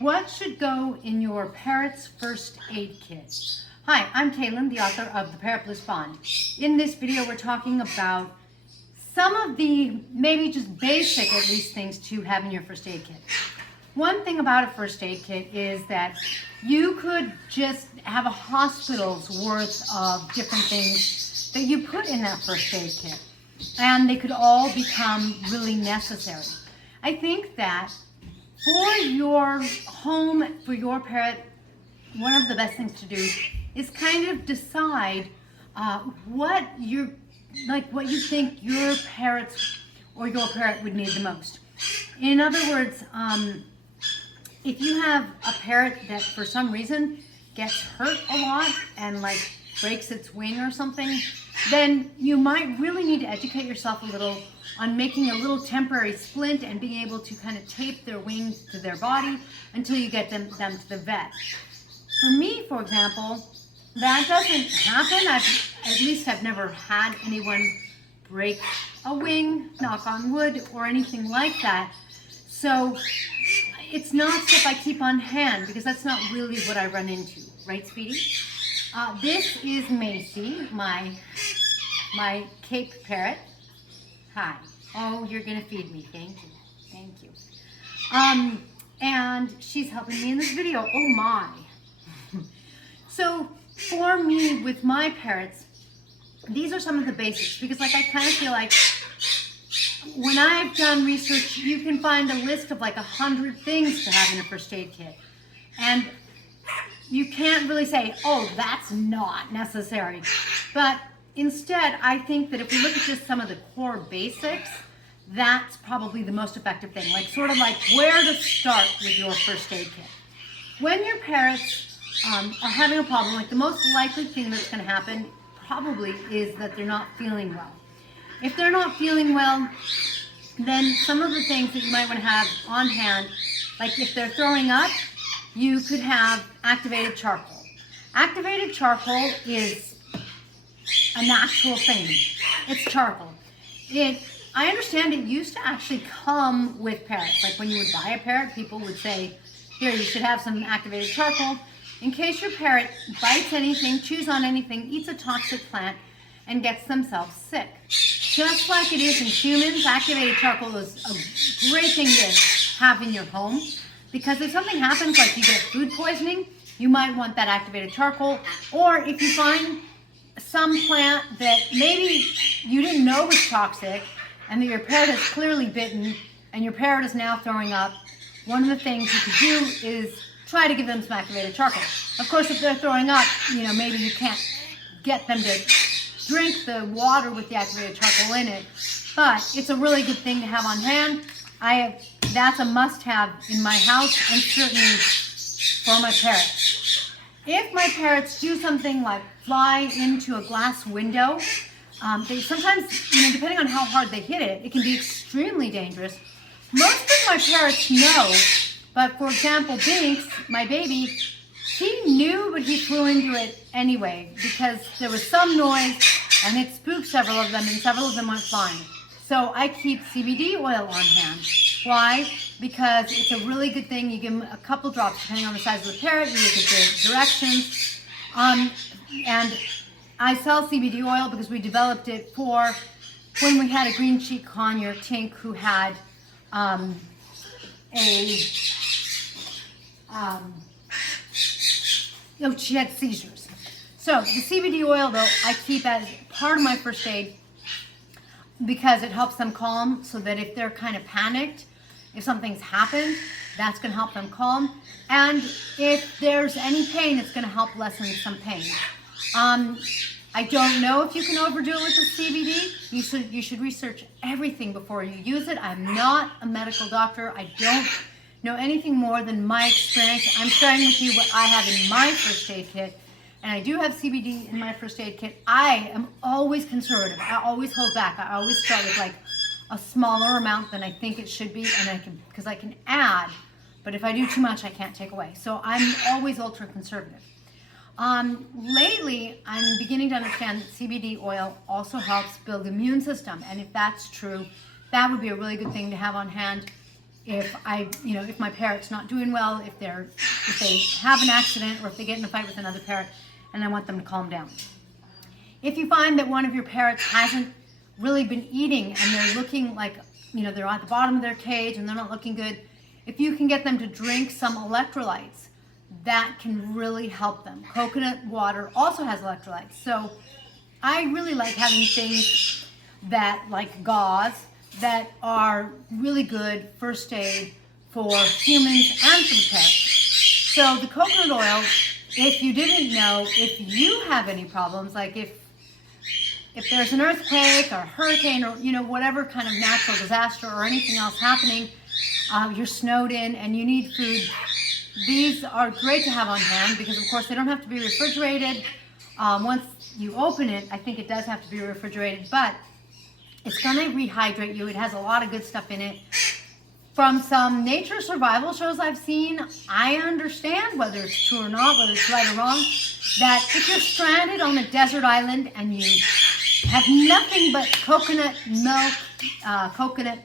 What should go in your parrot's first aid kit? Hi, I'm Kaylin, the author of the Parrot Bliss Bond. In this video, we're talking about some of the maybe just basic, at least, things to have in your first aid kit. One thing about a first aid kit is that you could just have a hospital's worth of different things that you put in that first aid kit, and they could all become really necessary. I think that for your home, for your parrot, one of the best things to do is kind of decide what you think your parrots or your parrot would need the most. In other words, if you have a parrot that for some reason gets hurt a lot and like breaks its wing or something, then you might really need to educate yourself a little on making a little temporary splint and being able to kind of tape their wings to their body until you get them to the vet. For me, for example, that doesn't happen. I've never had anyone break a wing, knock on wood, or anything like that. So it's not stuff I keep on hand because that's not really what I run into. Right, Speedy? This is Macy, my Cape parrot. Hi. Oh, you're gonna feed me. Thank you. Thank you. And she's helping me in this video. Oh my. So for me, with my parrots, these are some of the basics because I kind of feel like when I've done research, you can find a list of 100 things to have in a first aid kit. And you can't really say, oh, that's not necessary. But instead, I think that if we look at just some of the core basics, that's probably the most effective thing. Sort of where to start with your first aid kit. When your parrots are having a problem, the most likely thing that's going to happen probably is that they're not feeling well. If they're not feeling well, then some of the things that you might want to have on hand, if they're throwing up, you could have activated charcoal. Activated charcoal is a natural thing. It's charcoal. I understand it used to actually come with parrots. When you would buy a parrot, people would say, here, you should have some activated charcoal in case your parrot bites anything, chews on anything, eats a toxic plant, and gets themselves sick. Just like it is in humans, activated charcoal is a great thing to have in your home because if something happens, like you get food poisoning, you might want that activated charcoal. Or if you find some plant that maybe you didn't know was toxic and that your parrot has clearly bitten and your parrot is now throwing up, one of the things you could do is try to give them some activated charcoal. Of course, if they're throwing up, maybe you can't get them to drink the water with the activated charcoal in it, but it's a really good thing to have on hand. That's a must-have in my house and certainly for my parrots. If my parrots do something like fly into a glass window, they sometimes, depending on how hard they hit it, it can be extremely dangerous. Most of my parrots know, but for example, Binks, my baby, he knew, but he flew into it anyway because there was some noise and it spooked several of them and several of them went flying. So I keep CBD oil on hand. Why? Because it's a really good thing. You give them a couple drops depending on the size of the parrot. You look at the directions. And I sell CBD oil because we developed it for when we had a green cheek conure, Tink, who had she had seizures. So the CBD oil, though, I keep as part of my first aid because it helps them calm so that if they're kind of panicked, if something's happened, that's going to help them calm. And if there's any pain, it's going to help lessen some pain. I don't know if you can overdo it with the CBD. You should research everything before you use it. I'm not a medical doctor. I don't know anything more than my experience. I'm sharing with you what I have in my first aid kit. And I do have CBD in my first aid kit. I am always conservative. I always hold back. I always start with a smaller amount than I think it should be, and because I can add, but if I do too much, I can't take away. So I'm always ultra conservative. Lately, I'm beginning to understand that CBD oil also helps build the immune system, and if that's true, that would be a really good thing to have on hand if if my parrot's not doing well, if they have an accident, or if they get in a fight with another parrot, and I want them to calm down. If you find that one of your parrots hasn't really been eating and they're looking like, they're at the bottom of their cage and they're not looking good, if you can get them to drink some electrolytes, that can really help them. Coconut water also has electrolytes. So I really like having things that, like Gauze, that are really good first aid for humans and for the pets. So the coconut oil, if you didn't know, if you have any problems, like if there's an earthquake or a hurricane or whatever kind of natural disaster or anything else happening, you're snowed in and you need food, these are great to have on hand because of course they don't have to be refrigerated. Once you open it, I think it does have to be refrigerated, but it's going to rehydrate you. It has a lot of good stuff in it. From some nature survival shows I've seen, I understand, whether it's true or not, whether it's right or wrong, that if you're stranded on a desert island and you have nothing but coconut milk, coconut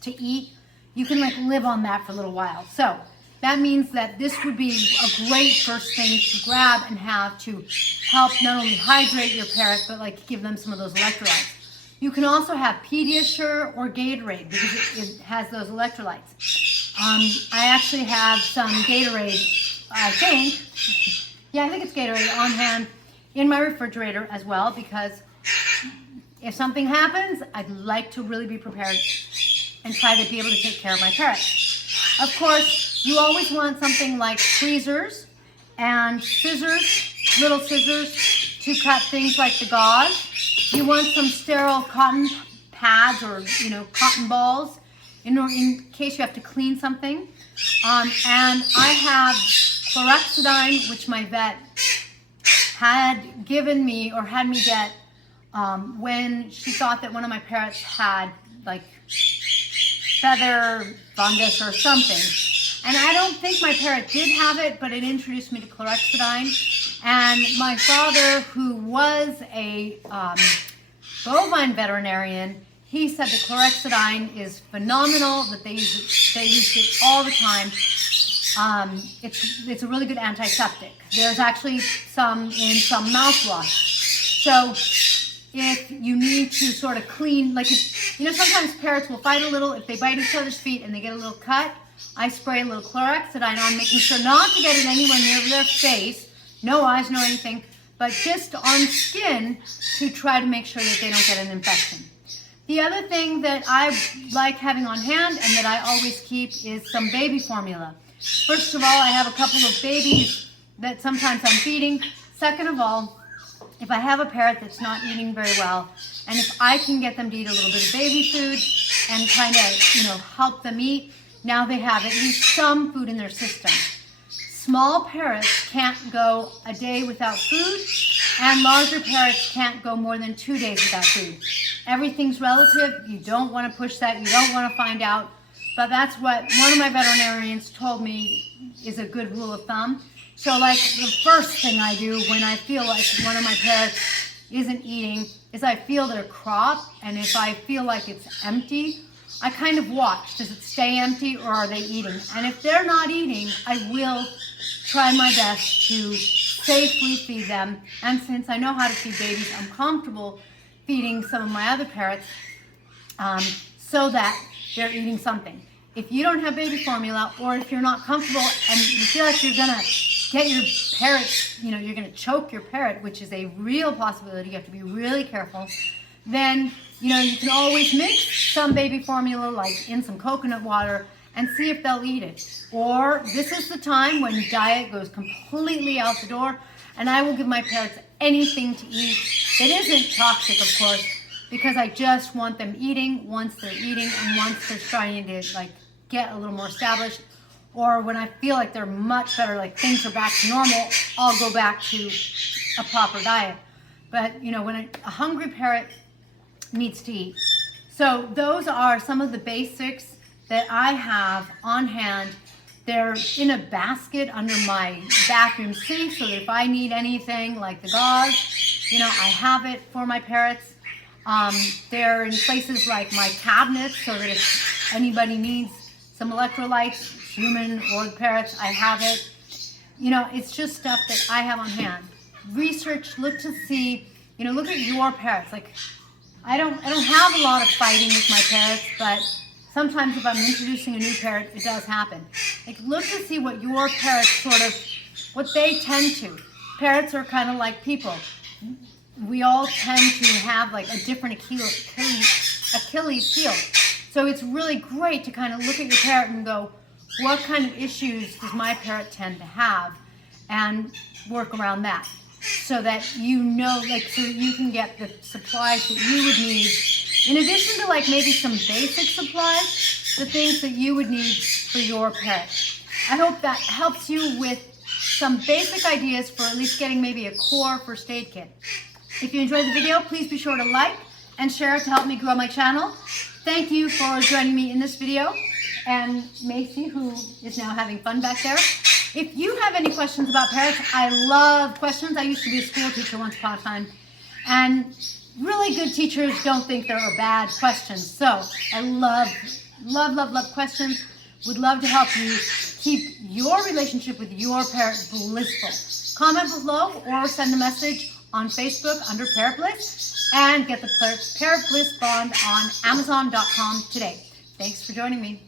to eat, you can live on that for a little while. So that means that this would be a great first thing to grab and have to help not only hydrate your parrot, but give them some of those electrolytes. You can also have Pedialyte or Gatorade because it has those electrolytes. I actually have some Gatorade, I think it's Gatorade on hand in my refrigerator as well, because if something happens, I'd like to really be prepared and try to be able to take care of my parrot. Of course, you always want something like tweezers and scissors, little scissors to cut things like the Gauze. You want some sterile cotton pads or cotton balls in case you have to clean something. And I have chlorhexidine, which my vet had given me or had me get when she thought that one of my parrots had feather fungus or something. And I don't think my parrot did have it, but it introduced me to chlorhexidine. And my father, who was a bovine veterinarian, he said that chlorhexidine is phenomenal, that they use it all the time. It's a really good antiseptic. There's actually some in some mouthwash. So if you need to sort of clean, sometimes parrots will fight a little. If they bite each other's feet and they get a little cut, I spray a little chlorhexidine on, making sure not to get it anywhere near their face, no eyes, no anything, but just on skin to try to make sure that they don't get an infection. The other thing that I like having on hand and that I always keep is some baby formula. First of all, I have a couple of babies that sometimes I'm feeding. Second of all, if I have a parrot that's not eating very well, and if I can get them to eat a little bit of baby food and kind of, help them eat, now they have at least some food in their system. Small parrots can't go a day without food, and larger parrots can't go more than 2 days without food. Everything's relative. You don't want to push that. You don't want to find out. But that's what one of my veterinarians told me is a good rule of thumb. So the first thing I do when I feel like one of my parrots isn't eating is I feel their crop, and if I feel like it's empty, I kind of watch. Does it stay empty or are they eating? And if they're not eating, I will try my best to safely feed them. And since I know how to feed babies, I'm comfortable feeding some of my other parrots so that they're eating something. If you don't have baby formula, or if you're not comfortable and you feel like you're going to get your parrot, you're going to choke your parrot, which is a real possibility, you have to be really careful, then, you can always mix some baby formula, in some coconut water, and see if they'll eat it. Or this is the time when diet goes completely out the door, and I will give my parrots anything to eat. It isn't toxic, of course, because I just want them eating once they're eating and once they're starting to get a little more established. Or when I feel like they're much better, things are back to normal, I'll go back to a proper diet. But, when a hungry parrot needs to eat. So those are some of the basics that I have on hand. They're in a basket under my bathroom sink, so that if I need anything like the Gauze, I have it for my parrots. They're in places like my cabinets, so that if anybody needs some electrolytes, human or the parrots, I have it. You know, it's just stuff that I have on hand. Research, look to see, you know, look at your parrots. Like, I don't have a lot of fighting with my parrots, but sometimes if I'm introducing a new parrot, it does happen. Like, look to see what your parrots sort of, what they tend to. Parrots are kind of like people. We all tend to have like a different Achilles heel. So it's really great to kind of look at your parrot and go, what kind of issues does my parrot tend to have? And work around that. So that you know, like, so that you can get the supplies that you would need. In addition to like maybe some basic supplies, the things that you would need for your parrot. I hope that helps you with some basic ideas for at least getting maybe a core first aid kit. If you enjoyed the video, please be sure to like and share it to help me grow my channel. Thank you for joining me in this video. And Macy, who is now having fun back there. If you have any questions about parrots, I love questions. I used to be a school teacher once upon a time. And really good teachers don't think there are bad questions. So I love questions. Would love to help you keep your relationship with your parrot blissful. Comment below or send a message on Facebook under Parrot Bliss and get the Parrot Bliss Bond on Amazon.com today. Thanks for joining me.